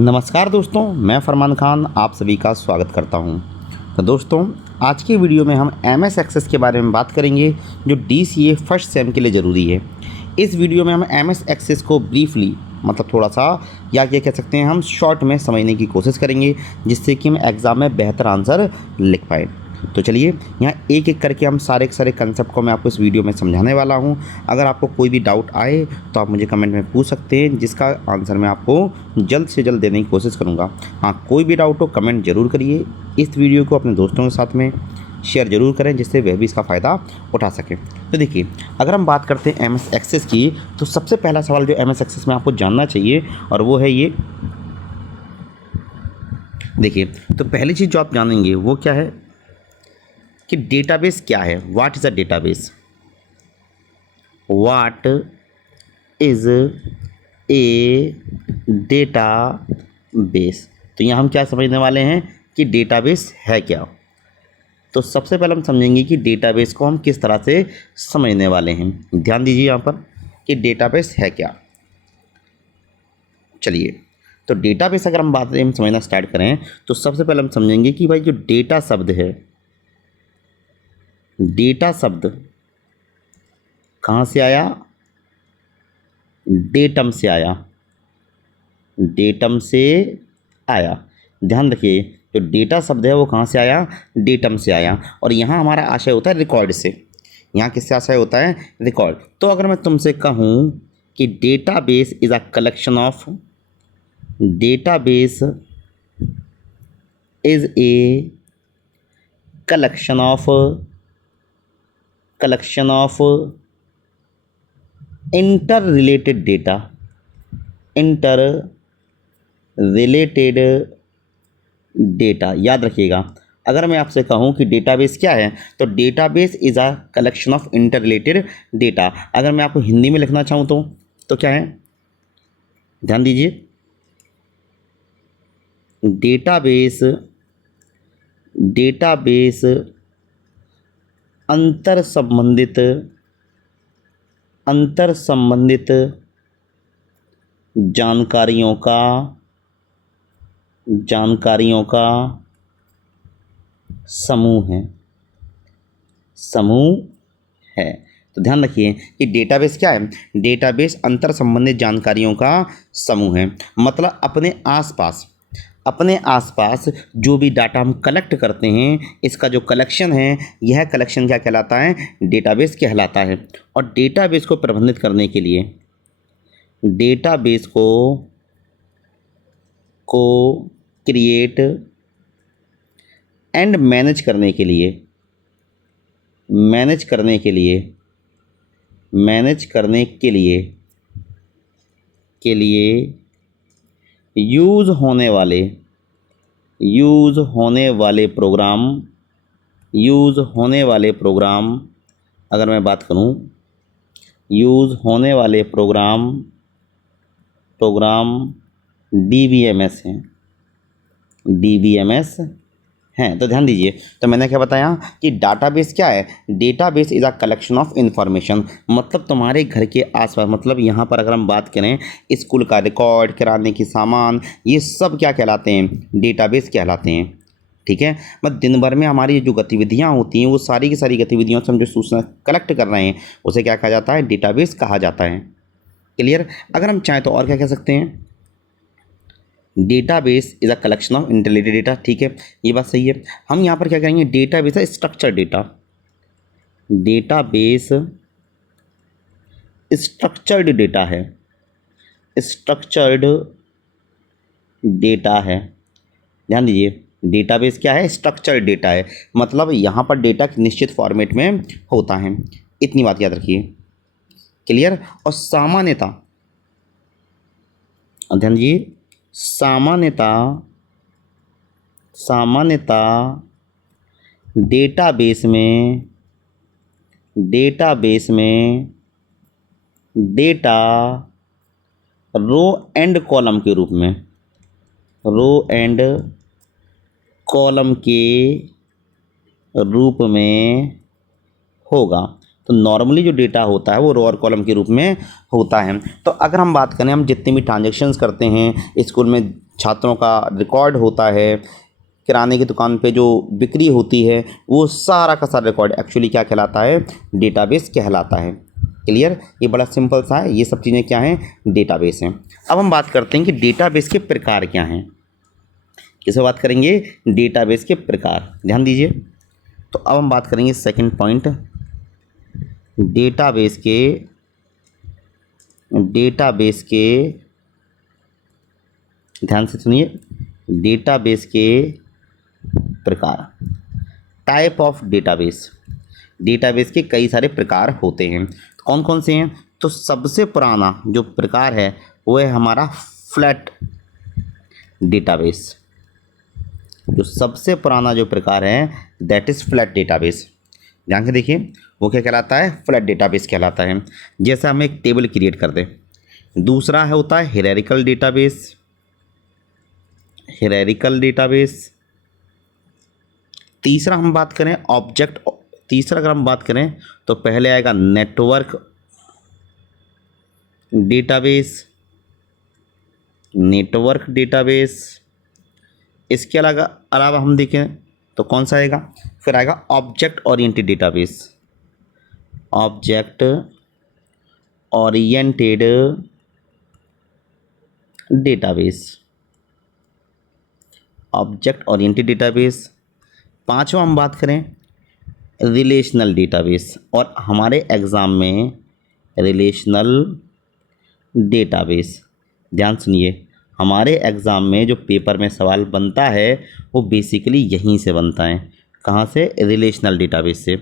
नमस्कार दोस्तों, मैं फरमान खान आप सभी का स्वागत करता हूं। तो दोस्तों, आज की वीडियो में हम एमएस एक्सेस के बारे में बात करेंगे जो डीसीए फर्स्ट सेम के लिए ज़रूरी है। इस वीडियो में हम एमएस एक्सेस को ब्रीफली मतलब थोड़ा सा या क्या कह सकते हैं हम शॉर्ट में समझने की कोशिश करेंगे, जिससे कि हम एग्ज़ाम में बेहतर आंसर लिख पाएँ। तो चलिए यहाँ एक एक करके हम सारे के सारे कंसेप्ट को मैं आपको इस वीडियो में समझाने वाला हूँ। अगर आपको कोई भी डाउट आए तो आप मुझे कमेंट में पूछ सकते हैं, जिसका आंसर मैं आपको जल्द से जल्द देने की कोशिश करूँगा। हाँ, कोई भी डाउट हो कमेंट ज़रूर करिए। इस वीडियो को अपने दोस्तों के साथ में शेयर ज़रूर करें, जिससे वह भी इसका फ़ायदा उठा सकें। तो देखिए, अगर हम बात करते हैं एमएस एक्सेस की, तो सबसे पहला सवाल जो एमएस एक्सेस में आपको जानना चाहिए और वो है ये। देखिए, तो पहली चीज़ जो आप जानेंगे वो क्या है कि डेटाबेस क्या है। What is a database? What is a database? तो यहाँ हम क्या समझने वाले हैं कि डेटाबेस है क्या। तो सबसे पहले हम समझेंगे कि डेटाबेस को हम किस तरह से समझने वाले हैं। ध्यान दीजिए यहाँ पर कि डेटाबेस है क्या। चलिए, तो डेटाबेस अगर हम समझना स्टार्ट करें तो सबसे पहले हम समझेंगे कि भाई जो डेटा शब्द है, डेटा शब्द कहाँ से आया? डेटम से आया। डेटम से आया। ध्यान रखिए, जो डेटा शब्द है वो कहाँ से आया? डेटम से आया। और यहाँ हमारा आशय होता है रिकॉर्ड से। यहाँ किससे आशय होता है? रिकॉर्ड। तो अगर मैं तुमसे कहूँ कि database is a collection of, database is a collection of inter related data. याद रखिएगा, अगर मैं आपसे कहूं कि डेटाबेस क्या है, तो database is a collection of inter related data. अगर मैं आपको हिंदी में लिखना चाहूं तो क्या है? ध्यान दीजिए, डेटाबेस अंतर संबंधित जानकारियों का समूह है। तो ध्यान रखिए कि डेटाबेस क्या है? डेटाबेस अंतर संबंधित जानकारियों का समूह है। मतलब अपने आसपास जो भी डाटा हम कलेक्ट करते हैं, इसका जो कलेक्शन है, यह कलेक्शन क्या कहलाता है? डेटाबेस कहलाता है। और डेटाबेस को प्रबंधित करने के लिए, डेटाबेस को क्रिएट एंड मैनेज करने के लिए यूज़ होने वाले प्रोग्राम, अगर मैं बात करूं, यूज़ होने वाले प्रोग्राम डीबीएमएस हैं। तो ध्यान दीजिए, तो मैंने क्या बताया कि डेटाबेस क्या है? Database is a collection of information. मतलब तुम्हारे घर के आसपास, मतलब यहाँ पर अगर हम बात करें, स्कूल का रिकॉर्ड, किराने की सामान, ये सब क्या कहलाते हैं? डेटाबेस कहलाते हैं। ठीक है, मतलब दिन भर में हमारी जो गतिविधियाँ होती हैं, वो सारी की सारी गतिविधियों से हम जो सूचना कलेक्ट कर रहे हैं, उसे क्या कहा जाता है? डेटाबेस कहा जाता है। क्लियर? अगर हम चाहें तो और क्या कह सकते हैं? Database is a collection of interrelated data. ठीक है, ये बात सही है। हम यहाँ पर क्या करेंगे? डेटाबेस है structured data. Database structured data है। ध्यान दीजिए, डेटाबेस क्या है? स्ट्रक्चर्ड डेटा है। मतलब यहाँ पर डेटा निश्चित फॉर्मेट में होता है। इतनी बात याद रखिए। क्लियर? और सामान्यतः ध्यान दीजिए, सामान्यतः डेटाबेस में डेटा रो एंड कॉलम के रूप में होगा। तो नॉर्मली जो डेटा होता है वो रो और कॉलम के रूप में होता है। तो अगर हम बात करें, हम जितने भी ट्रांजैक्शंस करते हैं स्कूल में, छात्रों का रिकॉर्ड होता है, किराने की दुकान पे जो बिक्री होती है, वो सारा का सारा रिकॉर्ड एक्चुअली क्या कहलाता है, डेटाबेस कहलाता है। क्लियर, ये बड़ा सिंपल सा है, ये सब चीज़ें क्या हैं, डेटाबेस हैं। अब हम बात करते हैं कि डेटाबेस के प्रकार क्या हैं। किसमें बात करेंगे, डेटाबेस के प्रकार, ध्यान दीजिए। तो अब हम बात करेंगे सेकंड पॉइंट, डेटाबेस के ध्यान से सुनिए, डेटाबेस के प्रकार, टाइप ऑफ डेटाबेस। डेटाबेस के कई सारे प्रकार होते हैं, कौन कौन से हैं। तो सबसे पुराना जो प्रकार है वो है हमारा फ्लैट डेटाबेस। जो सबसे पुराना जो प्रकार है दैट इज़ फ्लैट डेटाबेस। ध्यान से देखिए, वो क्या कहलाता है, फ्लैट डेटाबेस कहलाता है। जैसे हम एक टेबल क्रिएट कर दें। दूसरा है होता है हियरार्किकल डेटाबेस, हियरार्किकल डेटाबेस। तीसरा हम बात करें ऑब्जेक्ट, तीसरा अगर हम बात करें तो पहले आएगा नेटवर्क डेटाबेस, नेटवर्क डेटाबेस। इसके अलावा हम देखें तो कौन सा आएगा, फिर आएगा object oriented database, object oriented database, object oriented database. पांचवा हम बात करें रिलेशनल डेटाबेस, और हमारे एग्ज़ाम में रिलेशनल डेटाबेस, ध्यान सुनिए, हमारे एग्ज़ाम में जो पेपर में सवाल बनता है वो बेसिकली यहीं से बनता है, कहाँ से, रिलेशनल डेटाबेस से।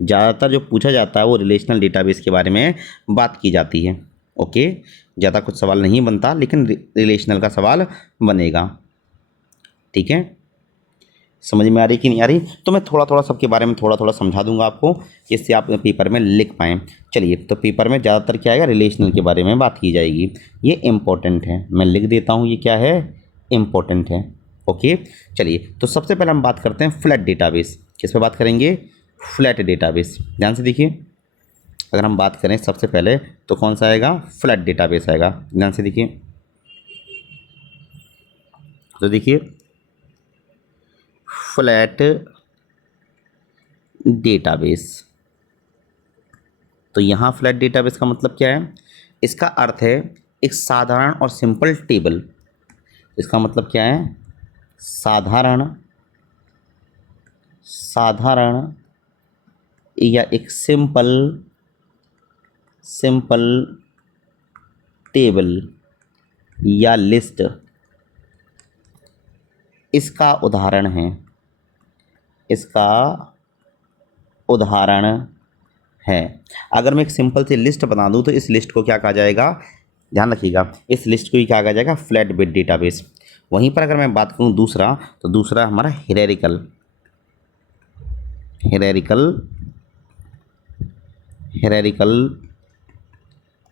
ज़्यादातर जो पूछा जाता है वो रिलेशनल डेटाबेस के बारे में बात की जाती है। ओके, ज़्यादा कुछ सवाल नहीं बनता, लेकिन रिलेशनल का सवाल बनेगा। ठीक है, समझ में आ रही कि नहीं आ रही। तो मैं थोड़ा थोड़ा सबके बारे में थोड़ा थोड़ा समझा दूंगा आपको, जिससे आप पेपर में लिख पाएँ। चलिए, तो पेपर में ज़्यादातर क्या आएगा, रिलेशनल के बारे में बात की जाएगी। ये इम्पोर्टेंट है, मैं लिख देता हूँ, ये क्या है, इम्पोर्टेंट है। ओके, चलिए, तो सबसे पहले हम बात करते हैं फ्लैट डेटाबेस। किस पे बात करेंगे, फ्लैट डेटाबेस। ध्यान से देखिए, अगर हम बात करें सबसे पहले तो कौन सा आएगा, फ्लैट डेटाबेस आएगा। ध्यान से देखिए, तो देखिए फ्लैट डेटाबेस। तो यहाँ फ्लैट डेटाबेस का मतलब क्या है, इसका अर्थ है एक साधारण और सिंपल टेबल। इसका मतलब क्या है, साधारण या एक सिंपल टेबल या लिस्ट इसका उदाहरण है, इसका उदाहरण है। अगर मैं एक सिंपल सी लिस्ट बना दूं तो इस लिस्ट को क्या कहा जाएगा, ध्यान रखिएगा, इस लिस्ट को ही क्या कहा जाएगा, फ्लैट बेड डेटाबेस। वहीं पर अगर मैं बात करूं दूसरा, तो दूसरा हमारा हियरार्किकल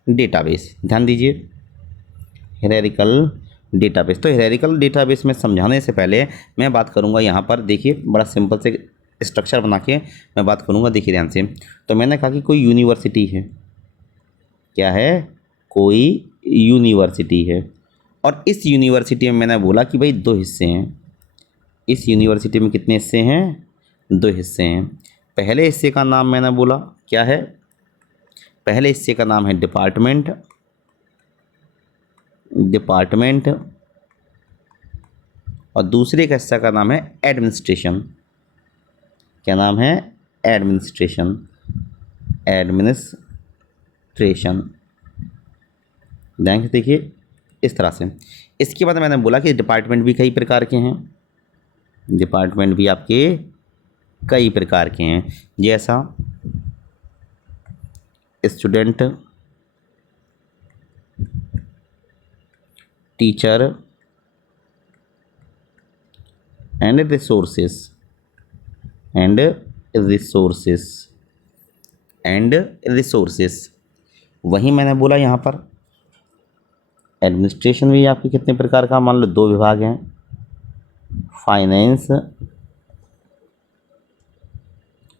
डेटाबेस। ध्यान दीजिए, हियरार्किकल डेटाबेस। तो हियरार्किकल डेटाबेस में समझाने से पहले मैं बात करूंगा यहाँ पर, देखिए बड़ा सिंपल से स्ट्रक्चर बना के मैं बात करूंगा। देखिए ध्यान से, तो मैंने कहा कि कोई यूनिवर्सिटी है, क्या है, कोई यूनिवर्सिटी है, और इस यूनिवर्सिटी में मैंने बोला कि भाई 2 हिस्से हैं। इस यूनिवर्सिटी में कितने हिस्से हैं, 2 हिस्से हैं। पहले हिस्से का नाम मैंने बोला क्या है, पहले हिस्से का नाम है डिपार्टमेंट, और दूसरे का हिस्सा का नाम है एडमिनिस्ट्रेशन। क्या नाम है, एडमिनिस्ट्रेशन। ध्यान से देखिए, इस तरह से। इसके बाद मैंने बोला कि डिपार्टमेंट भी कई प्रकार के हैं, डिपार्टमेंट भी आपके कई प्रकार के हैं, जैसा स्टूडेंट, टीचर एंड रिसोर्सेस। वहीं मैंने बोला यहाँ पर एडमिनिस्ट्रेशन भी आपके कितने प्रकार का, मान लो 2 विभाग हैं, फाइनेंस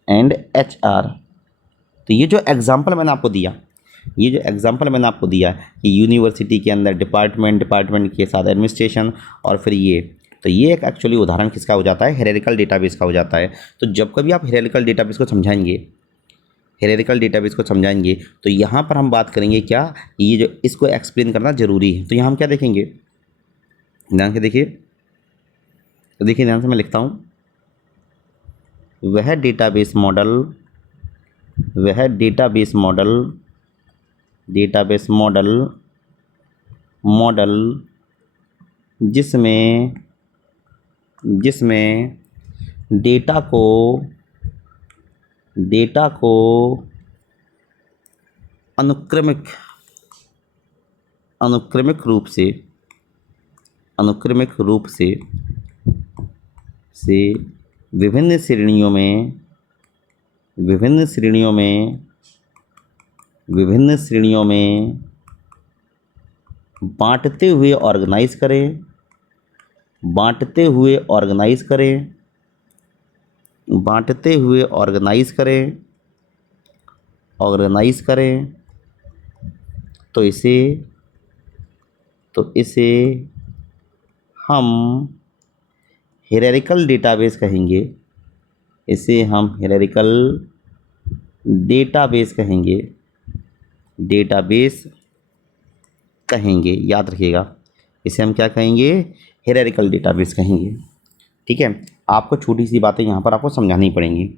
एंड HR। तो ये जो एग्जाम्पल मैंने आपको दिया, ये जो एग्जांपल मैंने आपको दिया कि यूनिवर्सिटी के अंदर डिपार्टमेंट के साथ एडमिनिस्ट्रेशन और फिर ये, तो ये एक एक्चुअली उदाहरण किसका हो जाता है, हायरार्किकल डेटाबेस का हो जाता है। तो जब कभी आप हायरार्किकल डेटाबेस को समझाएंगे, तो यहाँ पर हम बात करेंगे क्या, ये जो इसको एक्सप्लेन करना ज़रूरी है। तो यहाँ हम क्या देखेंगे, ध्यान से देखिए, तो देखिए ध्यान से मैं लिखता हूँ, वह डेटाबेस मॉडल जिसमें डेटा को अनुक्रमिक रूप से विभिन्न श्रेणियों में बांटते हुए ऑर्गेनाइज करें, तो इसे हम हायरार्किकल डेटाबेस कहेंगे। याद रखिएगा, इसे हम क्या कहेंगे, हायरार्किकल डेटाबेस कहेंगे। ठीक है, आपको छोटी सी बातें यहाँ पर आपको समझानी पड़ेंगी।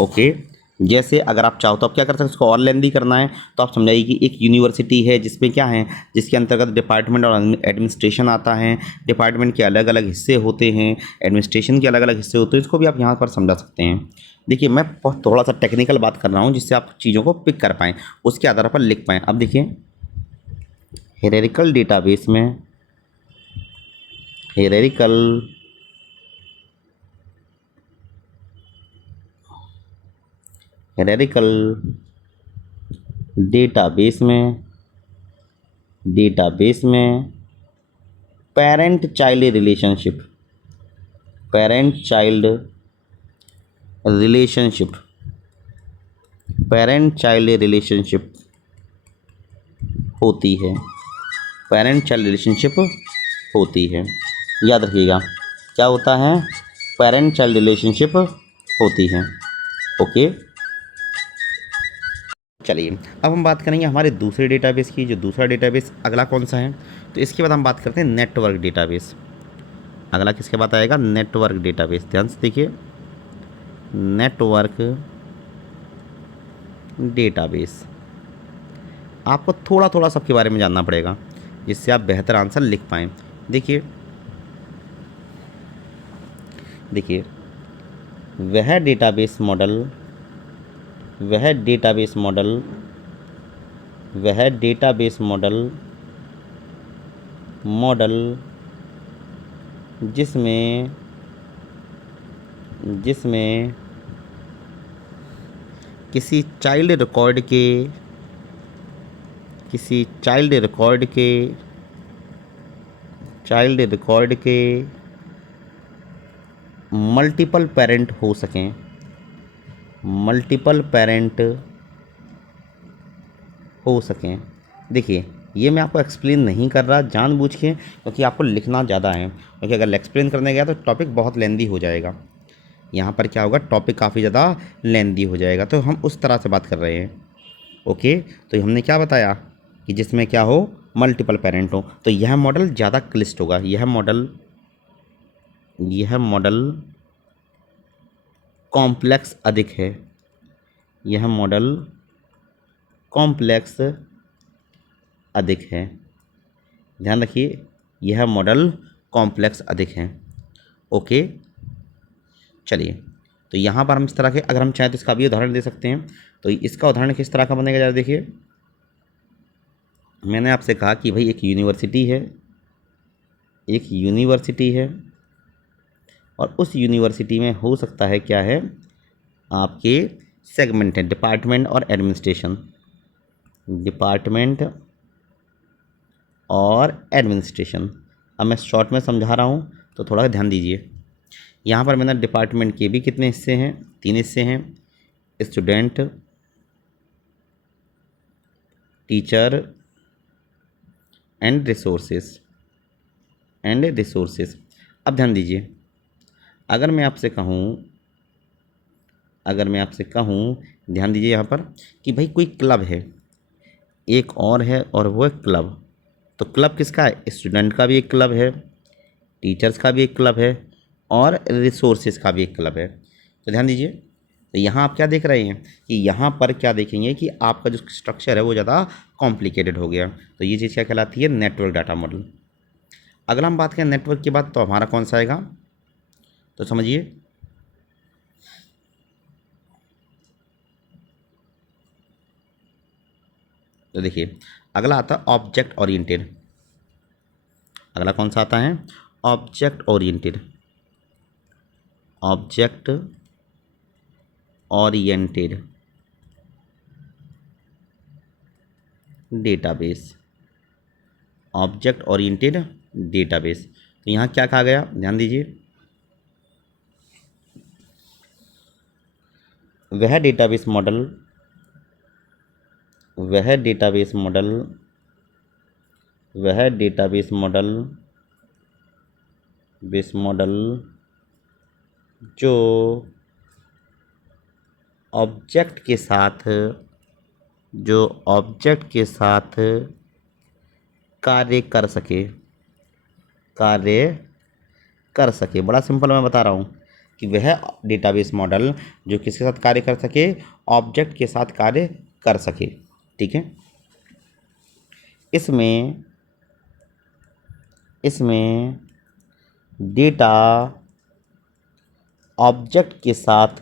ओके, जैसे अगर आप चाहो तो आप क्या कर सकते हैं, इसको और लेंदी करना है तो आप समझाइए कि एक यूनिवर्सिटी है जिसमें क्या है, जिसके अंतर्गत डिपार्टमेंट और एडमिनिस्ट्रेशन आता है। डिपार्टमेंट के अलग अलग हिस्से होते हैं, एडमिनिस्ट्रेशन के अलग अलग हिस्से होते हैं, इसको भी आप यहाँ पर समझा सकते हैं। देखिए मैं थोड़ा सा टेक्निकल बात कर रहा हूँ जिससे आप चीज़ों को पिक कर पाएँ, उसके आधार पर लिख पाएँ। अब देखिए, हायरार्किकल डेटाबेस में डेटाबेस में पेरेंट चाइल्ड रिलेशनशिप होती है। याद रखिएगा क्या होता है, पेरेंट चाइल्ड रिलेशनशिप होती है। ओके, चलिए अब हम बात करेंगे हमारे दूसरे डेटाबेस की। जो दूसरा डेटाबेस अगला कौन सा है, तो इसके बाद हम बात करते हैं नेटवर्क डेटाबेस। अगला किसके बाद आएगा, नेटवर्क डेटाबेस। ध्यान से देखिए, नेटवर्क डेटाबेस। आपको थोड़ा थोड़ा सबके बारे में जानना पड़ेगा जिससे आप बेहतर आंसर लिख पाएँ। देखिए वह डेटाबेस मॉडल जिसमें किसी चाइल्ड रिकॉर्ड के मल्टीपल पेरेंट हो सकें, देखिए ये मैं आपको एक्सप्लेन नहीं कर रहा जानबूझ के, क्योंकि आपको लिखना ज़्यादा है, क्योंकि अगर एक्सप्लेन करने गया तो टॉपिक बहुत लेंदी हो जाएगा। यहाँ पर क्या होगा, टॉपिक काफ़ी ज़्यादा लेंदी हो जाएगा, तो हम उस तरह से बात कर रहे हैं। ओके, तो हमने क्या बताया कि जिसमें क्या हो, मल्टीपल पेरेंट हो, तो यह मॉडल ज़्यादा क्लिष्ट होगा। यह मॉडल कॉम्प्लेक्स अधिक है। ध्यान रखिए, यह मॉडल कॉम्प्लेक्स अधिक है। ओके, चलिए तो यहाँ पर हम इस तरह के, अगर हम चाहें तो इसका भी उदाहरण दे सकते हैं। तो इसका उदाहरण किस तरह का बनेगा, जरा देखिए। मैंने आपसे कहा कि भाई एक यूनिवर्सिटी है और उस यूनिवर्सिटी में हो सकता है क्या है, आपके सेगमेंट हैं, डिपार्टमेंट और एडमिनिस्ट्रेशन। अब मैं शॉर्ट में समझा रहा हूँ तो थोड़ा ध्यान दीजिए। यहाँ पर मैंने डिपार्टमेंट के भी कितने हिस्से हैं, 3 हिस्से हैं, स्टूडेंट, टीचर एंड रिसोर्सेस अब ध्यान दीजिए, अगर मैं आपसे कहूँ ध्यान दीजिए यहाँ पर कि भाई कोई क्लब है, एक और है और वो है क्लब। तो क्लब किसका है? स्टूडेंट का भी एक क्लब है, टीचर्स का भी एक क्लब है और रिसोर्सेज का भी एक क्लब है। तो ध्यान दीजिए, तो यहाँ आप क्या देख रहे हैं कि यहाँ पर क्या देखेंगे कि आपका जो स्ट्रक्चर है वो ज़्यादा कॉम्प्लिकेटेड हो गया। तो ये चीज़ क्या कहलाती है? Network data model. अगला हम बात करें नेटवर्क की बात, तो हमारा कौन सा आएगा? तो समझिए, तो देखिए अगला आता है ऑब्जेक्ट ओरिएंटेड। अगला कौन सा आता है? Object oriented database. Object oriented database. तो यहाँ क्या कहा गया? ध्यान दीजिए, वह डेटाबेस मॉडल जो ऑब्जेक्ट के साथ कार्य कर सके। बड़ा सिंपल मैं बता रहा हूँ कि वह डेटाबेस मॉडल जो किसके साथ कार्य कर सके? ऑब्जेक्ट के साथ कार्य कर सके। ठीक है, इसमें डेटा ऑब्जेक्ट के साथ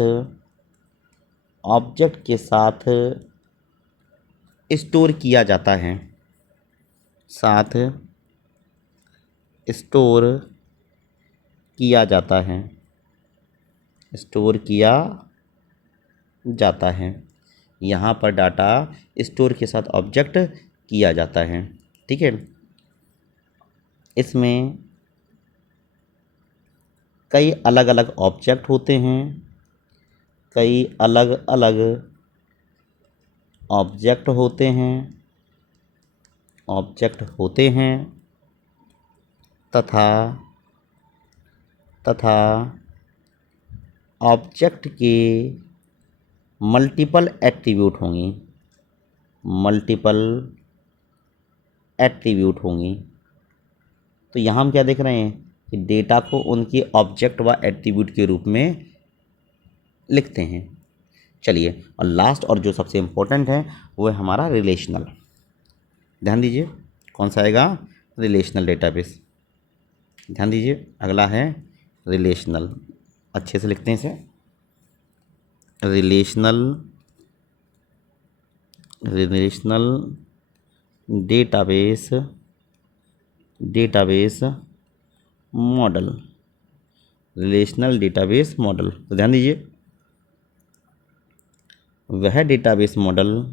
स्टोर किया जाता है, स्टोर किया जाता है। यहाँ पर डाटा स्टोर के साथ ऑब्जेक्ट किया जाता है। ठीक है, इसमें कई अलग अलग ऑब्जेक्ट होते हैं, तथा ऑब्जेक्ट के मल्टीपल एट्रीब्यूट होंगी। तो यहाँ हम क्या देख रहे हैं कि डेटा को उनके ऑब्जेक्ट व एट्रीब्यूट के रूप में लिखते हैं। चलिए, और लास्ट और जो सबसे इम्पोर्टेंट है वो है हमारा रिलेशनल। ध्यान दीजिए, कौन सा आएगा? Relational database. ध्यान दीजिए, अगला है रिलेशनल। अच्छे से लिखते हैं इसे, relational database model. Relational database model. तो ध्यान दीजिए, वह डेटाबेस मॉडल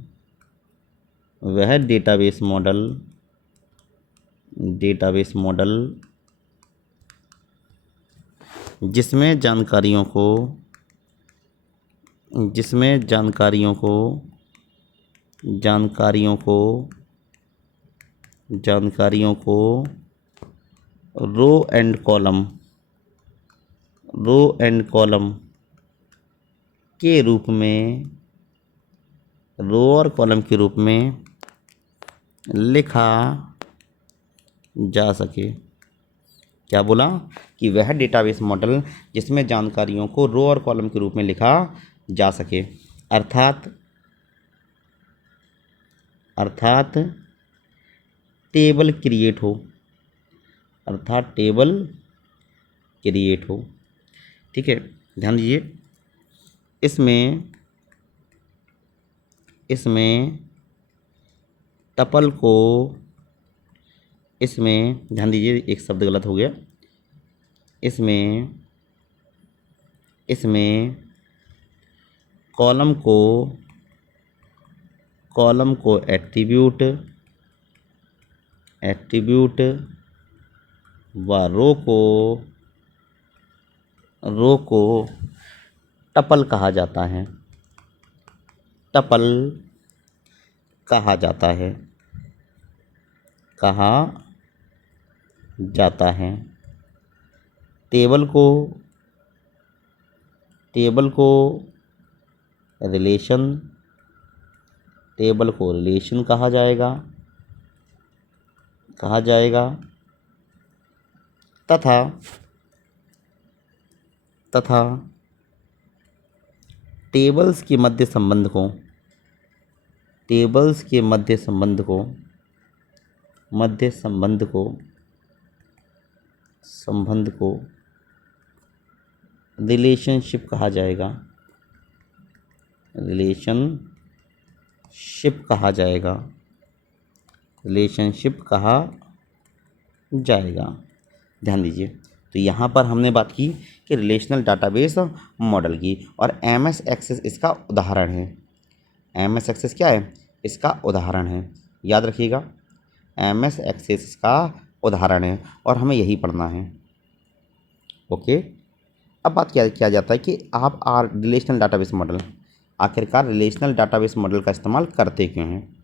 जिसमें जानकारियों को रो एंड कॉलम के रूप में, रो और कॉलम के रूप में लिखा जा सके। क्या बोला? कि वह डेटाबेस मॉडल जिसमें जानकारियों को रो और कॉलम के रूप में लिखा जा सके, अर्थात टेबल क्रिएट हो। ठीक है, ध्यान दीजिए, इसमें टपल को, इसमें ध्यान दीजिए, एक शब्द गलत हो गया। इसमें कॉलम को एट्रीब्यूट व रो को टपल कहा जाता है। टपल कहा जाता है, कहा जाता है। टेबल को रिलेशन कहा जाएगा तथा टेबल्स के मध्य संबंध को रिलेशनशिप कहा जाएगा, ध्यान दीजिए। तो यहाँ पर हमने बात की कि रिलेशनल डाटाबेस मॉडल की, और एमएस एक्सेस इसका उदाहरण है। एमएस एक्सेस क्या है? इसका उदाहरण है, याद रखिएगा। एमएस एक्सेस इसका उदाहरण है और हमें यही पढ़ना है। ओके, अब बात किया जाता है कि आप रिलेशनल डाटाबेस मॉडल, आखिरकार रिलेशनल डाटाबेस मॉडल का इस्तेमाल करते क्यों हैं?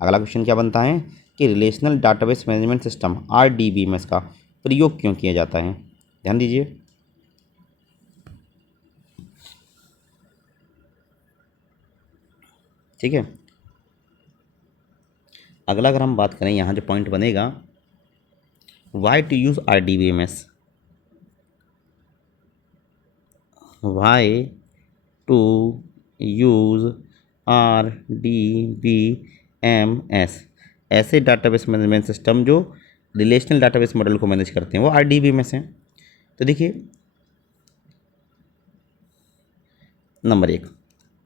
अगला क्वेश्चन क्या बनता है कि relational database management system RDBMS का प्रयोग क्यों किया जाता है? ध्यान दीजिए। ठीक है, अगला अगर हम बात करें, यहाँ जो पॉइंट बनेगा, why to use RDBMS, why to use RDBMS। ऐसे डाटाबेस मैनेजमेंट सिस्टम जो रिलेशनल डाटाबेस मॉडल को मैनेज करते हैं वो RDBMS हैं। तो देखिए, नंबर 1,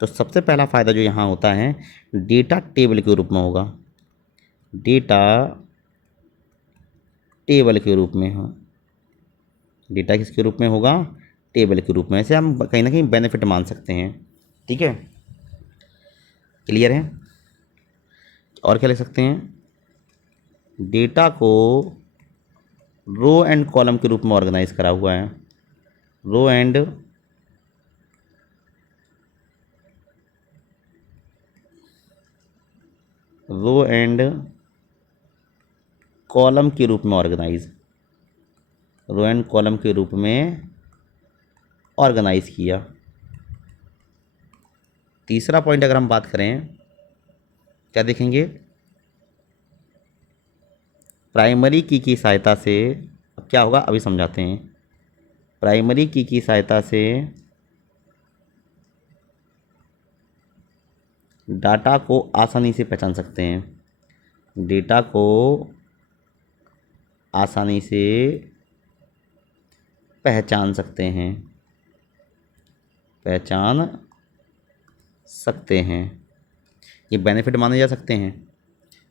तो सबसे पहला फ़ायदा जो यहाँ होता है, डेटा टेबल के रूप में होगा, डेटा किसके रूप में होगा? टेबल के रूप में। ऐसे हम कहीं ना कहीं बेनिफिट मान सकते हैं। ठीक है, क्लियर है? और क्या लिख सकते हैं? डेटा को रो एंड कॉलम के रूप में ऑर्गेनाइज करा हुआ है, रो एंड कॉलम के रूप में ऑर्गेनाइज किया। तीसरा पॉइंट अगर हम बात करें, क्या देखेंगे? प्राइमरी की सहायता से, अब क्या होगा अभी समझाते हैं। प्राइमरी की सहायता से डाटा को आसानी से पहचान सकते हैं, पहचान सकते हैं। ये बेनिफिट माने जा सकते हैं,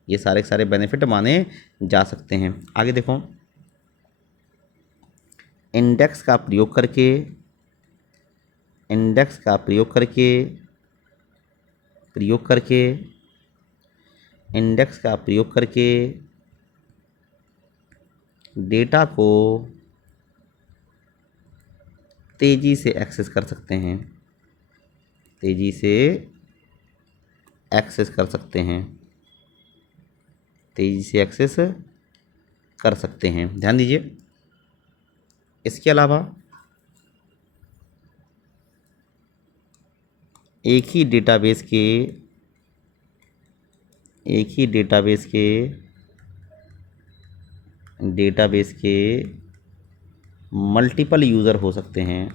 ये सारे के सारे बेनिफिट माने जा सकते हैं। आगे देखो, इंडेक्स का प्रयोग करके डेटा को तेजी से एक्सेस कर सकते हैं, ध्यान दीजिए। इसके अलावा एक ही डेटाबेस के मल्टीपल यूज़र हो सकते हैं,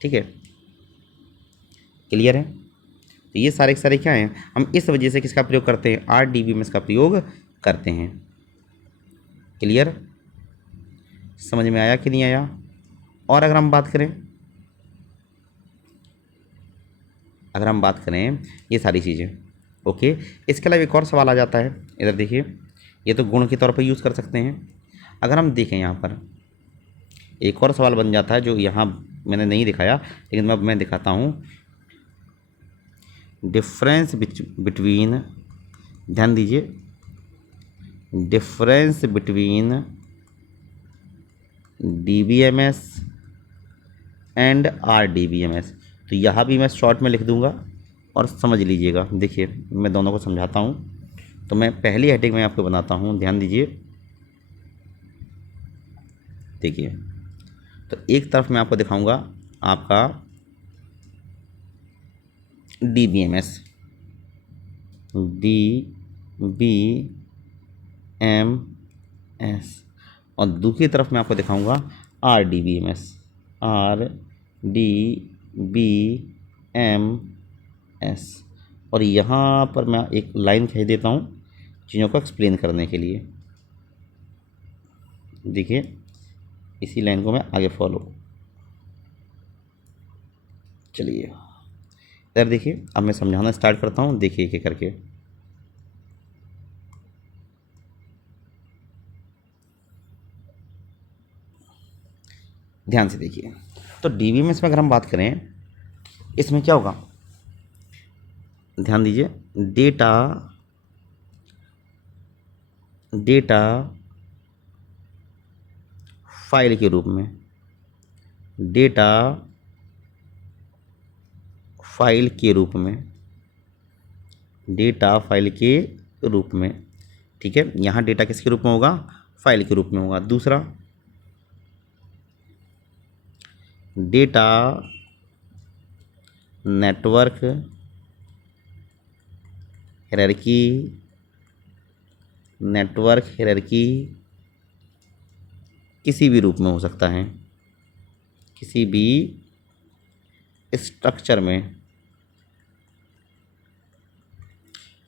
ठीक है, क्लियर है? तो ये सारे के सारे क्या हैं? हम इस वजह से किसका प्रयोग करते हैं? RDBMS का प्रयोग करते हैं। क्लियर? समझ में आया कि नहीं आया? और अगर हम बात करें ये सारी चीज़ें, ओके। इसके अलावा एक और सवाल आ जाता है, इधर देखिए, ये तो गुण के तौर पर यूज़ कर सकते हैं। अगर हम देखें यहाँ पर एक और सवाल बन जाता है जो यहाँ मैंने नहीं दिखाया, लेकिन मैं दिखाता हूँ। डिफरेंस बिटवीन, ध्यान दीजिए, difference between DBMS and RDBMS। तो यहाँ भी मैं शॉर्ट में लिख दूंगा और समझ लीजिएगा। देखिए मैं दोनों को समझाता हूँ। तो मैं पहली हेडिंग में आपको बनाता हूँ, ध्यान दीजिए। देखिए तो एक तरफ मैं आपको दिखाऊंगा आपका DBMS, DBMS, और दूसरी तरफ मैं आपको दिखाऊंगा RDBMS, RDBMS। और यहाँ पर मैं एक लाइन कह देता हूँ चीज़ों को एक्सप्लेन करने के लिए। देखिए इसी लाइन को मैं आगे फॉलो, चलिए इधर देखिए। अब मैं समझाना स्टार्ट करता हूँ, देखिए एक एक करके। ध्यान से देखिए। तो DBMS में अगर हम बात करें, इसमें क्या होगा, ध्यान दीजिए। डेटा फाइल के रूप में, डेटा फाइल के रूप में, डेटा फाइल के रूप में, ठीक है। यहाँ डेटा किसके रूप में होगा, फाइल के रूप में होगा। दूसरा, data network hierarchy, network hierarchy किसी भी रूप में हो सकता है, किसी भी स्ट्रक्चर में।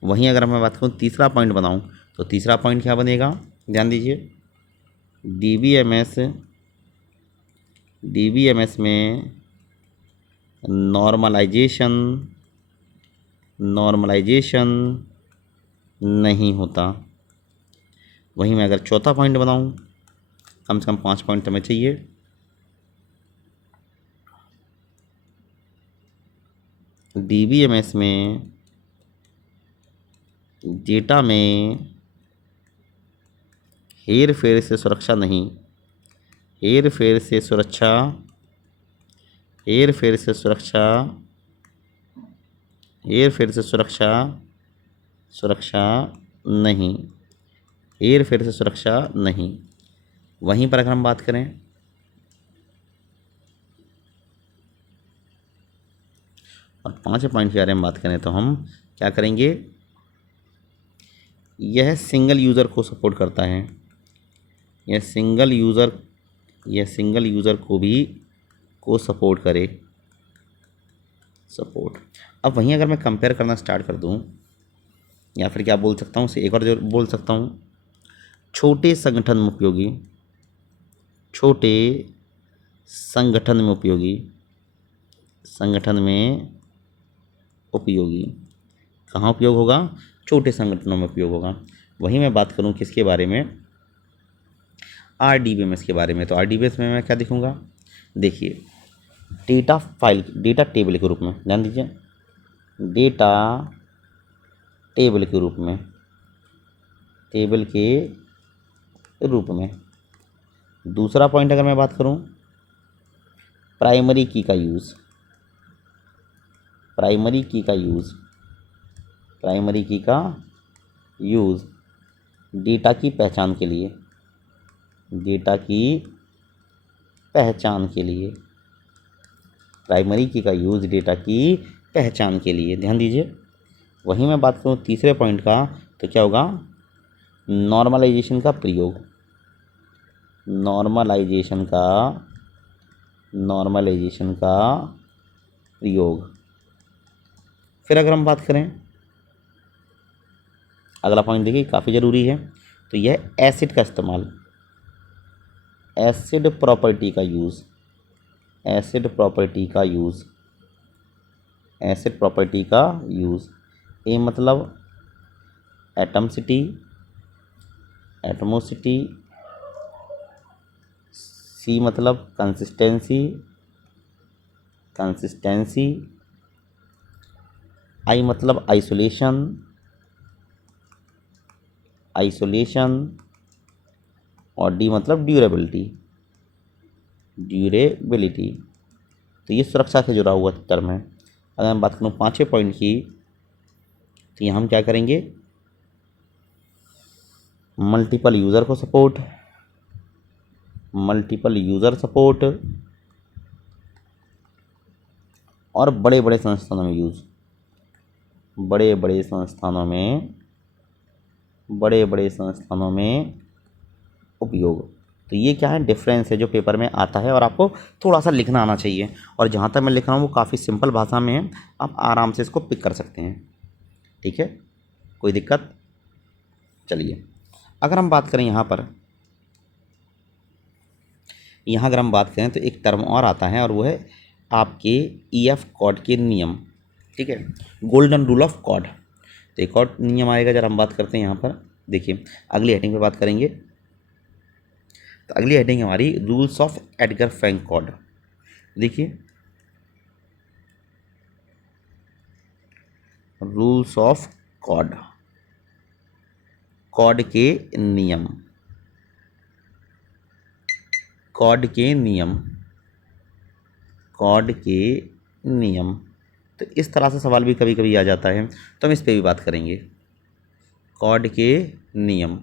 वहीं अगर मैं बात करूँ तीसरा पॉइंट बनाऊं, तो तीसरा पॉइंट क्या बनेगा, ध्यान दीजिए। DBMS में नॉर्मलाइजेशन नहीं होता। वहीं मैं अगर चौथा पॉइंट बनाऊं, कम से कम 5 पॉइंट हमें चाहिए। DBMS में डेटा में हेर फेर से सुरक्षा नहीं, हेर फेर से सुरक्षा, हेर फेर से सुरक्षा, हेर फेर से सुरक्षा, सुरक्षा नहीं, हेर फेर से सुरक्षा नहीं। वहीं पर अगर हम बात करें, और 5वें पॉइंट के बारे में बात करें, तो हम क्या करेंगे, यह सिंगल यूज़र को सपोर्ट करता है, यह सिंगल यूज़र को सपोर्ट करे, सपोर्ट। अब वहीं अगर मैं कंपेयर करना स्टार्ट कर दूं, या फिर क्या बोल सकता हूँ, उसे एक और जो बोल सकता हूँ, छोटे संगठन में उपयोगी, छोटे संगठन में उपयोगी, संगठन में उपयोगी। कहाँ उपयोग होगा, छोटे संगठनों में उपयोग होगा। वहीं मैं बात करूं किसके बारे में, RDBMS के बारे में। तो RDBMS में मैं क्या दिखूंगा, देखिए डेटा फाइल, डेटा टेबल के रूप में, ध्यान दीजिए, डेटा टेबल के रूप में, टेबल के रूप में। दूसरा पॉइंट अगर मैं बात करूं, प्राइमरी की का यूज़, प्राइमरी की का यूज़, प्राइमरी की का यूज़ डेटा की पहचान के लिए, डेटा की पहचान के लिए, प्राइमरी की का यूज़ डेटा की पहचान के लिए, ध्यान दीजिए। वहीं मैं बात करूँ तीसरे पॉइंट का, तो क्या होगा, नॉर्मलाइजेशन का प्रयोग, नॉर्मलाइजेशन का प्रयोग। फिर अगर हम बात करें, अगला पॉइंट देखिए काफ़ी ज़रूरी है, तो यह एसिड का इस्तेमाल, एसिड प्रॉपर्टी का यूज़, एसिड प्रॉपर्टी का यूज़, एसिड प्रॉपर्टी का यूज़। ए मतलब एटमसिटी, एटमोसिटी, सी मतलब कंसिस्टेंसी, कंसिस्टेंसी, आई मतलब आइसोलेशन, आइसोलेशन, और डी मतलब ड्यूरेबिलिटी, ड्यूरेबिलिटी, तो ये सुरक्षा से जुड़ा हुआ टर्म है। अगर मैं बात करूँ 5वें पॉइंट की, तो यहाँ हम क्या करेंगे, मल्टीपल यूज़र को सपोर्ट, मल्टीपल यूज़र सपोर्ट और बड़े बड़े संस्थानों में यूज़, बड़े बड़े संस्थानों में उपयोग। तो ये क्या है, डिफरेंस है जो पेपर में आता है और आपको थोड़ा सा लिखना आना चाहिए। और जहाँ तक मैं लिख रहा हूँ वो काफ़ी सिंपल भाषा में है, आप आराम से इसको पिक कर सकते हैं। ठीक है, कोई दिक्कत? चलिए, अगर हम बात करें यहाँ अगर हम बात करें तो एक टर्म और आता है और वो है आपके EF कॉड के नियम। ठीक है, गोल्डन रूल ऑफ कॉड। तो एक और नियम आएगा जब हम बात करते हैं यहाँ पर, देखिए अगली हेडिंग पे बात करेंगे। तो अगली हेडिंग हमारी rules of Edgar Frank Codd. देखिए, रूल्स ऑफ कॉड, कॉड के नियम, कॉड के नियम, कॉड के नियम। तो इस तरह से सवाल भी कभी कभी आ जाता है, तो हम इस पे भी बात करेंगे, कॉड के नियम।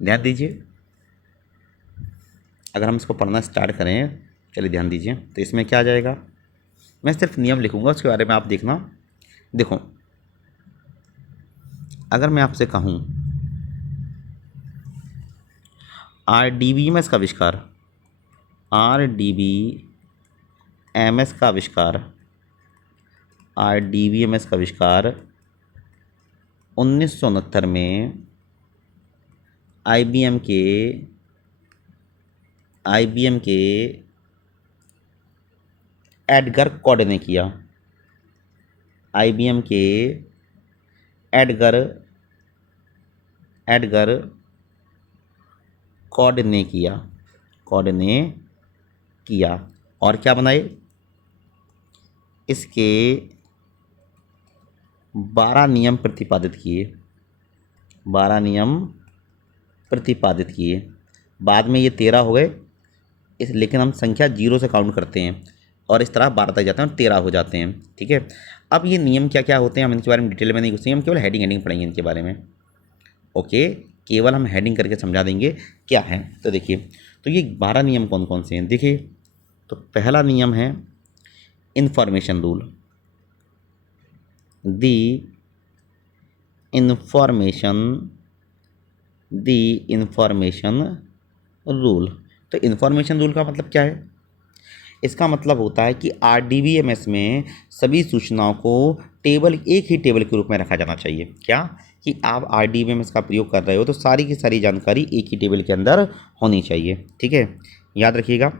ध्यान दीजिए, अगर हम इसको पढ़ना स्टार्ट करें, चलिए ध्यान दीजिए, तो इसमें क्या आ जाएगा, मैं सिर्फ नियम लिखूंगा, उसके बारे में आप देखना। देखो, अगर मैं आपसे कहूँ RDBMS का आविष्कार, RDBMS का आविष्कार, RDBMS का आविष्कार 1969 में IBM के एडगर कॉड ने किया। IBM के एडगर कॉड ने किया और क्या बनाए, इसके 12 नियम प्रतिपादित किए, 12 नियम प्रतिपादित किए। बाद में ये 13 हो गए, लेकिन हम संख्या 0 से काउंट करते हैं और इस तरह 12 तक जाते हैं और 13 हो जाते हैं। ठीक है, अब ये नियम क्या क्या होते हैं हम इनके बारे में डिटेल में नहीं घुसेंगे, हम केवल हेडिंग पढ़ेंगे इनके बारे में। ओके, केवल हम हेडिंग करके समझा देंगे क्या है। तो देखिए, तो ये 12 नियम कौन कौन से हैं, देखिए। तो पहला नियम है इंफॉर्मेशन रूल, दी इंफॉर्मेशन रूल। तो इंफॉर्मेशन रूल का मतलब क्या है, इसका मतलब होता है कि RDBMS में सभी सूचनाओं को एक ही टेबल के रूप में रखा जाना चाहिए। क्या कि आप RDBMS का प्रयोग कर रहे हो तो सारी की सारी जानकारी एक ही टेबल के अंदर होनी चाहिए। ठीक है, याद रखिएगा,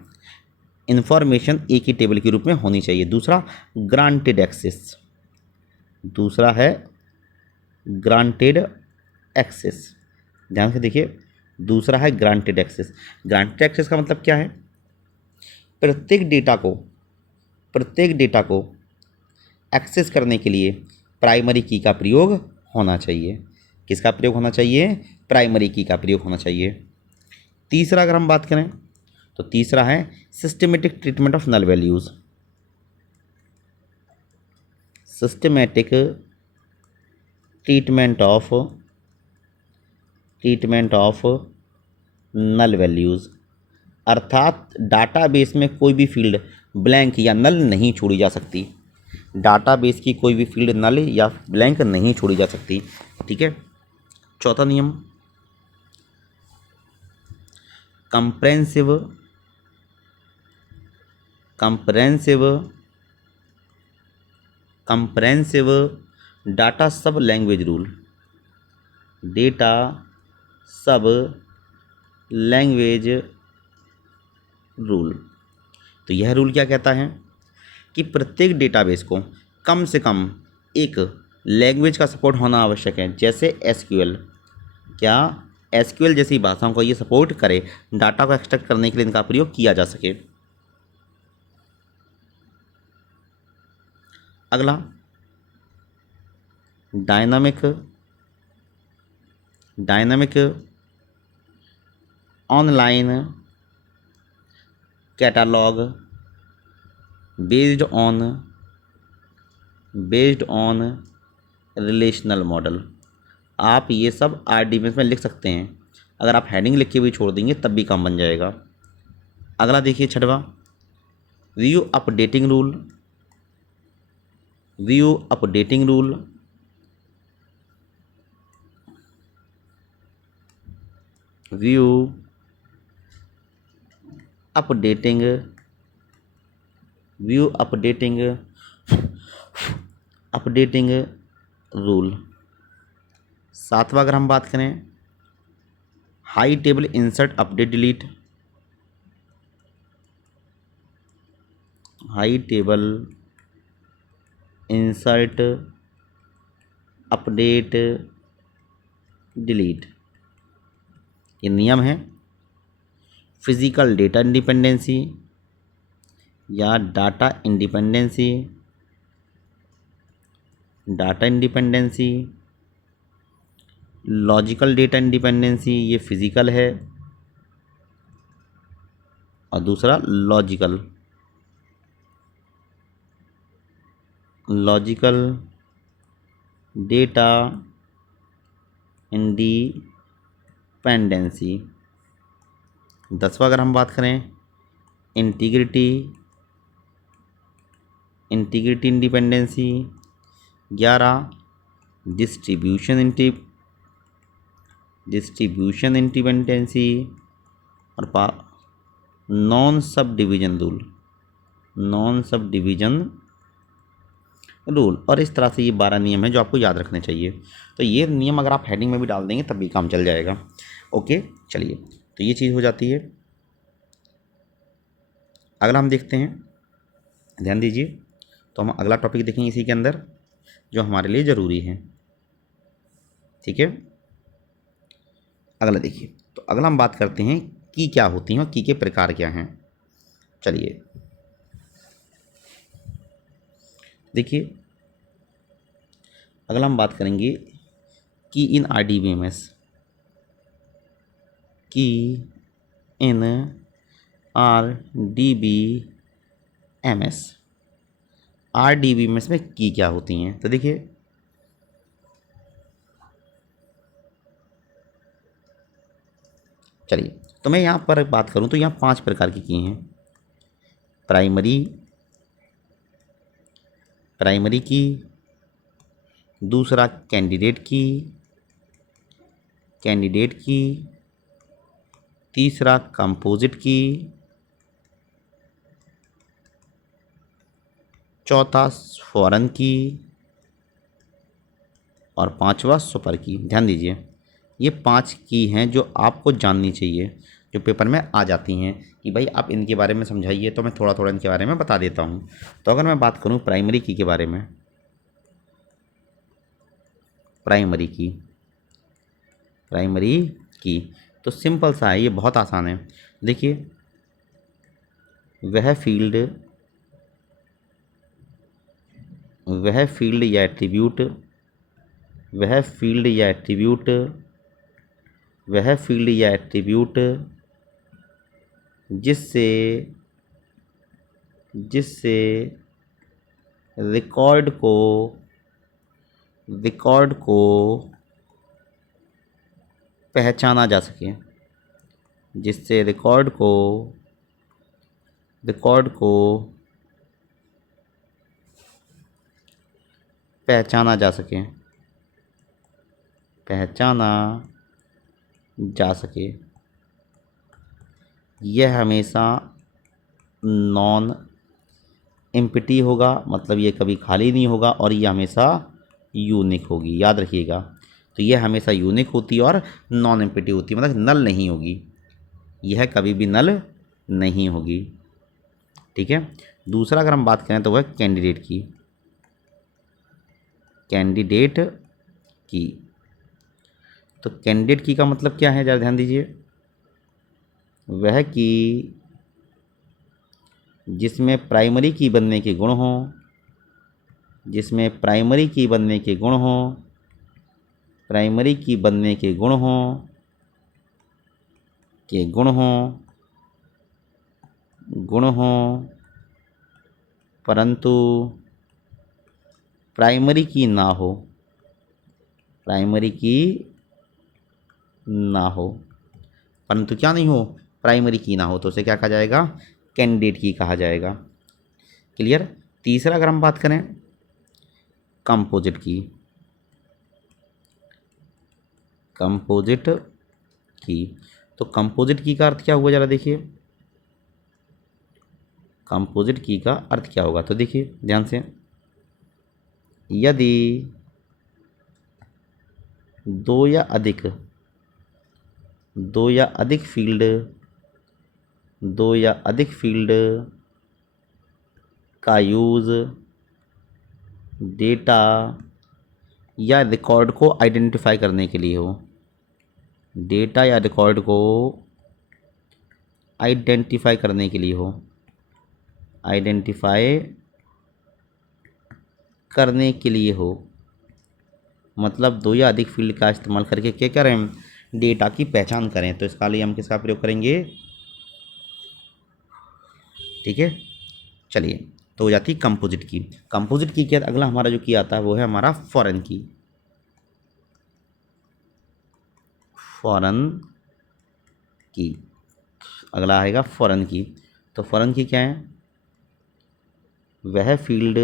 इंफॉर्मेशन एक ही टेबल के रूप में होनी चाहिए। दूसरा ग्रांटेड एक्सेस, दूसरा है ग्रांटेड एक्सेस, ध्यान से देखिए, दूसरा है ग्रांटेड एक्सेस। ग्रांटेड एक्सेस का मतलब क्या है, प्रत्येक डेटा को एक्सेस करने के लिए प्राइमरी की का प्रयोग होना चाहिए। किसका प्रयोग होना चाहिए, प्राइमरी की का प्रयोग होना चाहिए। तीसरा अगर हम बात करें तो तीसरा है systematic treatment of null values, systematic treatment of null values, अर्थात डाटाबेस में कोई भी फील्ड ब्लैंक या नल नहीं छोड़ी जा सकती। डाटाबेस की कोई भी फील्ड नल या ब्लैंक नहीं छोड़ी जा सकती। ठीक है, चौथा नियम कंप्रेहेंसिव डाटा सब लैंग्वेज रूल, डेटा सब लैंग्वेज रूल। तो यह रूल क्या कहता है कि प्रत्येक डेटाबेस को कम से कम एक लैंग्वेज का सपोर्ट होना आवश्यक है। जैसे SQL, क्या SQL जैसी भाषाओं को ये सपोर्ट करे, डाटा को एक्सट्रैक्ट करने के लिए इनका प्रयोग किया जा सके। अगला dynamic online catalogue, based on relational model. आप ये सब RDBMS में लिख सकते हैं। अगर आप हेडिंग लिख के भी छोड़ देंगे तब भी काम बन जाएगा। अगला देखिए 6वां, view updating rule. View updating rule view updating view updating rule. 7वां अगर हम बात करें, high table insert update delete. High table insert update delete, ये नियम है। फिजिकल डेटा इंडिपेंडेंसी या data independency, logical data independency ये फिजिकल है और दूसरा लॉजिकल डेटा इंडिपेंडेंसी। 10वां अगर हम बात करें, इंटीग्रिटी इंडिपेंडेंसी। 11 डिस्ट्रीब्यूशन इंडिपेंडेंसी और नॉन सब डिवीजन रूल। और इस तरह से ये 12 नियम हैं जो आपको याद रखने चाहिए। तो ये नियम अगर आप हेडिंग में भी डाल देंगे तब भी काम चल जाएगा। ओके, चलिए, तो ये चीज़ हो जाती है। अगला हम देखते हैं, ध्यान दीजिए, तो हम अगला टॉपिक देखेंगे इसी के अंदर जो हमारे लिए ज़रूरी है। ठीक है, अगला देखिए, तो अगला हम बात करते हैं की क्या होती हैं और की के प्रकार क्या हैं। चलिए देखिए, अगला हम बात करेंगे की इन RDBMS। की इन RDBMS में की क्या होती हैं। तो देखिए, चलिए, तो मैं यहाँ पर बात करूँ तो यहाँ 5 प्रकार की हैं। प्राइमरी की, दूसरा कैंडिडेट की, तीसरा कंपोजिट की, चौथा फॉरेन की और 5वां सुपर की। ध्यान दीजिए, ये 5 की हैं जो आपको जाननी चाहिए, जो पेपर में आ जाती हैं कि भाई आप इनके बारे में समझाइए। तो मैं थोड़ा थोड़ा इनके बारे में बता देता हूँ। तो अगर मैं बात करूँ प्राइमरी की के बारे में, प्राइमरी की तो सिंपल सा है, ये बहुत आसान है। देखिए, वह फील्ड या एट्रीब्यूट जिससे रिकॉर्ड को पहचाना जा सके, जिससे रिकॉर्ड को पहचाना जा सके। यह हमेशा नॉन एम्प्टी होगा, मतलब ये कभी खाली नहीं होगा, और ये हमेशा यूनिक होगी। याद रखिएगा, तो यह हमेशा यूनिक होती है और नॉन एम्प्टी होती है, मतलब नल नहीं होगी, यह कभी भी नल नहीं होगी। ठीक है, दूसरा अगर हम बात करें तो वह कैंडिडेट की। तो कैंडिडेट की का मतलब क्या है, ज़रा ध्यान दीजिए। वह की जिसमें प्राइमरी की बनने के गुण हों, गुण हो परंतु प्राइमरी की ना हो, प्राइमरी की ना हो, परंतु क्या नहीं हो, प्राइमरी की ना हो, तो उसे क्या कहा जाएगा, कैंडिडेट की कहा जाएगा। क्लियर। तीसरा अगर हम बात करें कंपोजिट की, कंपोजिट की, तो कंपोजिट की का अर्थ क्या हुआ, जरा देखिए कंपोजिट की का अर्थ क्या होगा। तो देखिए ध्यान से, यदि दो या अधिक, दो या अधिक फील्ड, दो या अधिक फील्ड का यूज़ डेटा या रिकॉर्ड को आइडेंटिफाई करने के लिए हो, डेटा या रिकॉर्ड को आइडेंटिफाई करने के लिए हो, आइडेंटिफाई करने के लिए हो, मतलब दो या अधिक फील्ड का इस्तेमाल करके क्या करें, डेटा की पहचान करें। तो इसका लिए हम किसका प्रयोग करेंगे, ठीक है। चलिए, तो हो जाती है कंपोजिट की। कंपोजिट की के बाद अगला हमारा जो की आता है वो है हमारा फॉरेन की, फॉरेन की, अगला आएगा फॉरेन की। तो फॉरेन की क्या है, वह फील्ड,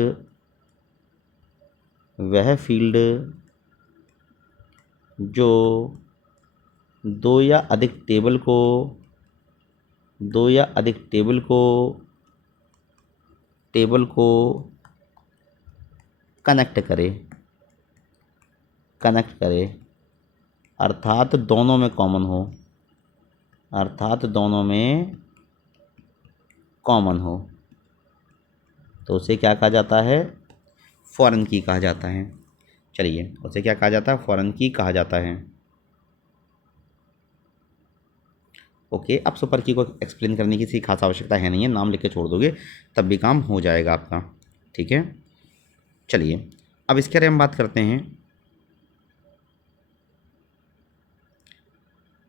वह फील्ड जो दो या अधिक टेबल को, दो या अधिक टेबल को कनेक्ट करे, कनेक्ट करे, अर्थात दोनों में कॉमन हो, अर्थात दोनों में कॉमन हो, तो उसे क्या कहा जाता है, फॉरेन की कहा जाता है। चलिए, उसे क्या कहा जाता है, फॉरेन की कहा जाता है। ओके, अब सुपर की को एक्सप्लेन करने की किसी खास आवश्यकता है नहीं है, नाम लिख के छोड़ दोगे तब भी काम हो जाएगा आपका, ठीक है। चलिए, अब इसके बारे में बात करते हैं।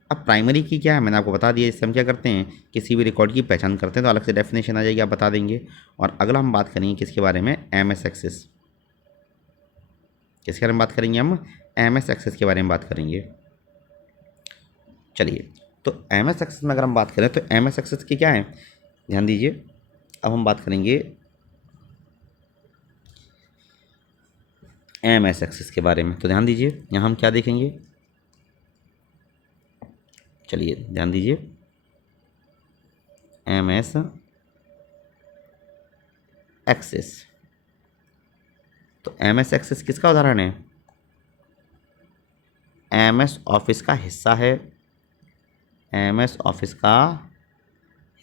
अब प्राइमरी की क्या है, मैंने आपको बता दिया। इससे हम क्या करते हैं, किसी भी रिकॉर्ड की पहचान करते हैं, तो अलग से डेफिनेशन आ जाएगी, आप बता देंगे। और अगला हम बात करेंगे किसके बारे में, एम एस एक्सेस। किसके बारे में बात करेंगे हम, एम एस एक्सेस के बारे में बात करेंगे। चलिए, तो एम एस एक्सेस में अगर हम बात करें तो एम एस एक्सेस की क्या है, ध्यान दीजिए। अब हम बात करेंगे एम एस एक्सेस के बारे में, तो ध्यान दीजिए यहाँ हम क्या देखेंगे। चलिए ध्यान दीजिए, एम एस एक्सेस, तो एम एस एक्सेस किसका उदाहरण है, एम एस ऑफिस का हिस्सा है, एम एस ऑफिस का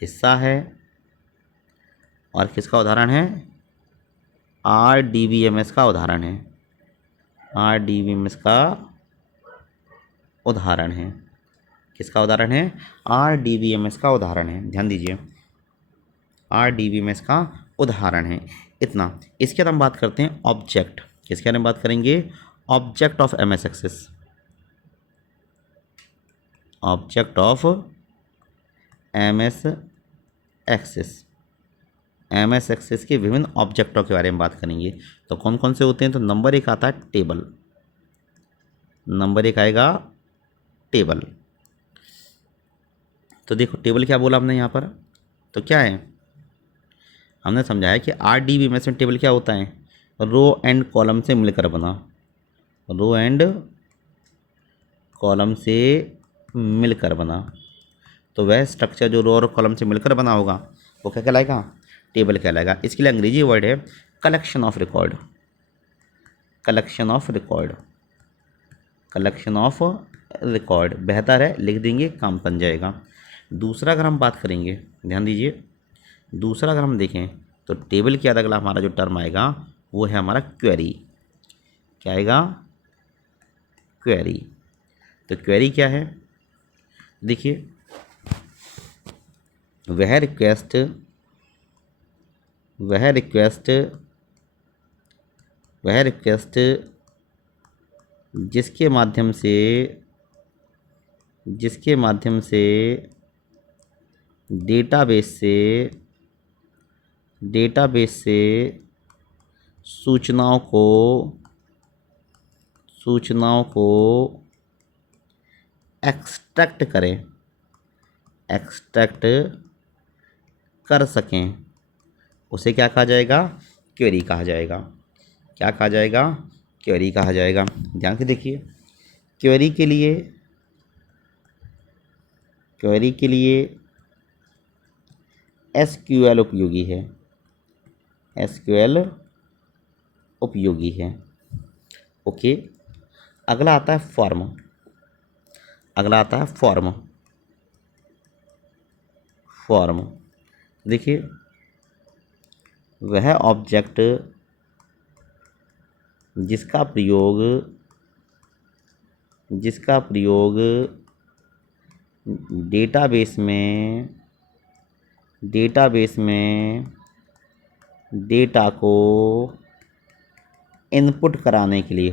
हिस्सा है। और किसका उदाहरण है, R D B M S का उदाहरण है, R D B M S का उदाहरण है। किसका उदाहरण है, R D B M S का उदाहरण है, ध्यान दीजिए, R D B M S का उदाहरण है। इतना। इसके बाद हम बात करते हैं ऑब्जेक्ट। किसके बारे में बात करेंगे, object of M S access, object of M S access, M S access के विभिन्न ऑब्जेक्टों के बारे में बात करेंगे। तो कौन कौन से होते हैं, तो नंबर एक आता है टेबल, नंबर एक आएगा टेबल। तो देखो टेबल क्या बोला हमने यहाँ पर, तो क्या है, हमने समझाया कि R D B M S में टेबल क्या होता है, रो एंड कॉलम से मिलकर बना, रो एंड कॉलम से मिलकर बना। तो वह स्ट्रक्चर जो रो और कॉलम से मिलकर बना होगा वो क्या कहलाएगा, टेबल कहलाएगा। इसके लिए अंग्रेजी वर्ड है collection of record, collection of record, collection of record. बेहतर है लिख देंगे, काम बन जाएगा। दूसरा अगर हम बात करेंगे, ध्यान दीजिए, दूसरा अगर हम देखें तो टेबल के बाद अगला हमारा जो टर्म आएगा वो है हमारा क्वेरी। क्या आएगा, क्वेरी। तो क्वेरी क्या है, देखिए, वह रिक्वेस्ट, वह रिक्वेस्ट, वह रिक्वेस्ट जिसके माध्यम से, जिसके माध्यम से डेटाबेस से सूचनाओं को एक्सट्रैक्ट कर सकें, उसे क्या कहा जाएगा? क्वेरी कहा जाएगा। क्या कहा जाएगा? क्वेरी कहा जाएगा। ध्यान से देखिए, क्वेरी के लिए एसक्यूएल उपयोगी है। ओके, अगला आता है फॉर्म। देखिए, वह ऑब्जेक्ट जिसका प्रयोग डेटाबेस में डेटा को इनपुट कराने के लिए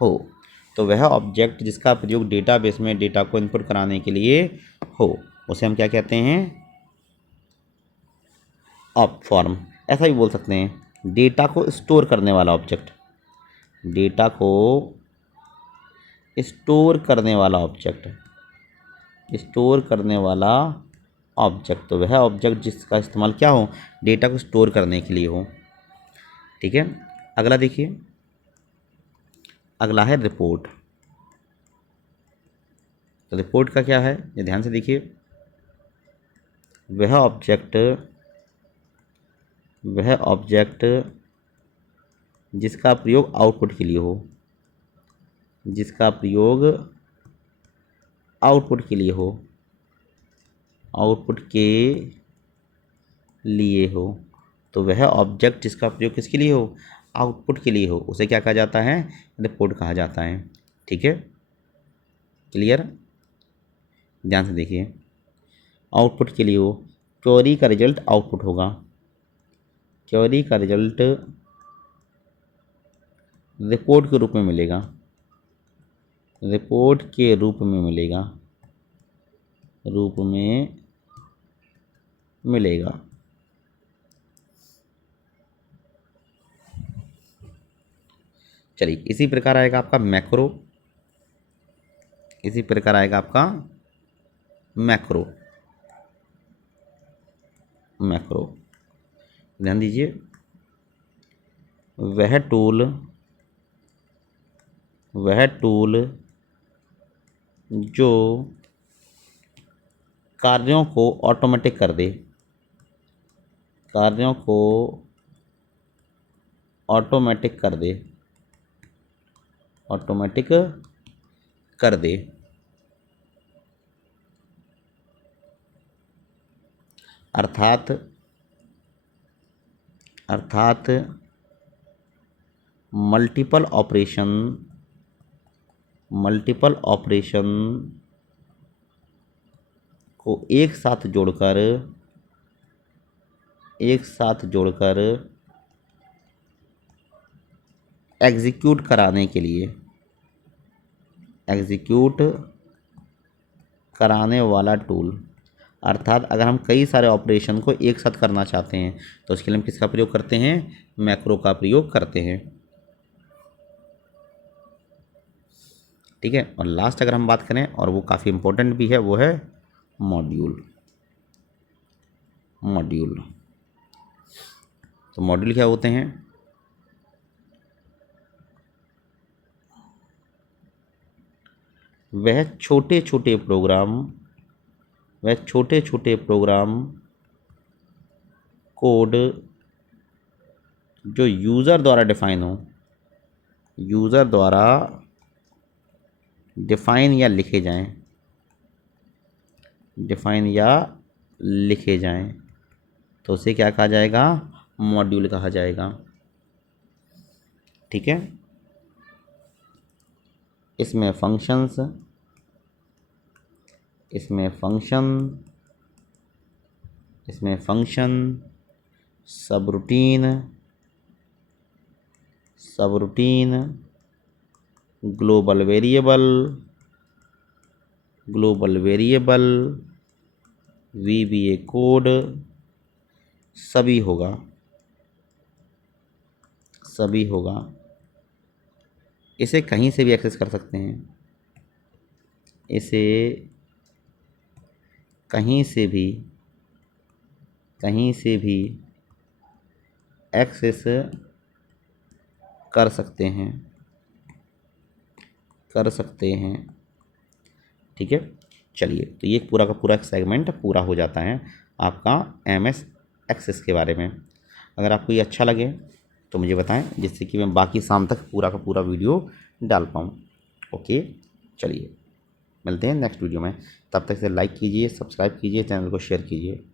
हो। तो वह ऑब्जेक्ट जिसका प्रयोग डेटाबेस में डेटा को इनपुट कराने के लिए हो, उसे हम क्या कहते हैं? ऑब फॉर्म। ऐसा भी बोल सकते हैं, डेटा को स्टोर करने वाला ऑब्जेक्ट। तो वह ऑब्जेक्ट जिसका इस्तेमाल क्या हो? डेटा को स्टोर करने के लिए हो। ठीक है, अगला देखिए, अगला है रिपोर्ट। तो रिपोर्ट का क्या है, ये ध्यान से देखिए, वह ऑब्जेक्ट जिसका प्रयोग आउटपुट के लिए हो, तो वह ऑब्जेक्ट जिसका प्रयोग किसके लिए हो? आउटपुट के लिए हो, उसे क्या कहा जाता है? रिपोर्ट कहा जाता है। ठीक है, क्लियर? ध्यान से देखिए, आउटपुट के लिए हो, क्वेरी का रिजल्ट आउटपुट होगा। क्वेरी का रिजल्ट रिपोर्ट के रूप में मिलेगा। चलिए, इसी प्रकार आएगा आपका मैक्रो। ध्यान दीजिए, वह टूल जो कार्यों को ऑटोमेटिक कर दे, अर्थात मल्टीपल ऑपरेशन को एक साथ जोड़कर एग्जीक्यूट कराने वाला टूल। अर्थात अगर हम कई सारे ऑपरेशन को एक साथ करना चाहते हैं तो उसके लिए हम किसका प्रयोग करते हैं? मैक्रो का प्रयोग करते हैं। ठीक है, और लास्ट अगर हम बात करें, और वो काफ़ी इम्पोर्टेंट भी है, वो है मॉड्यूल। तो मॉड्यूल क्या होते हैं? वह छोटे छोटे प्रोग्राम कोड जो यूज़र द्वारा डिफाइन या लिखे जाएं, तो उसे क्या कहा जाएगा? मॉड्यूल कहा जाएगा। ठीक है, इसमें function subroutine global variable, VBA code सभी होगा। इसे कहीं से भी एक्सेस कर सकते हैं, इसे कहीं से भी एक्सेस कर सकते हैं। ठीक है, चलिए, तो ये पूरा का पूरा सेगमेंट पूरा हो जाता है आपका MS एक्सेस के बारे में। अगर आपको ये अच्छा लगे तो मुझे बताएं, जिससे कि मैं बाकी शाम तक पूरा का पूरा वीडियो डाल पाऊँ। ओके, चलिए मिलते हैं नेक्स्ट वीडियो में। तब तक से लाइक कीजिए, सब्सक्राइब कीजिए, चैनल को शेयर कीजिए।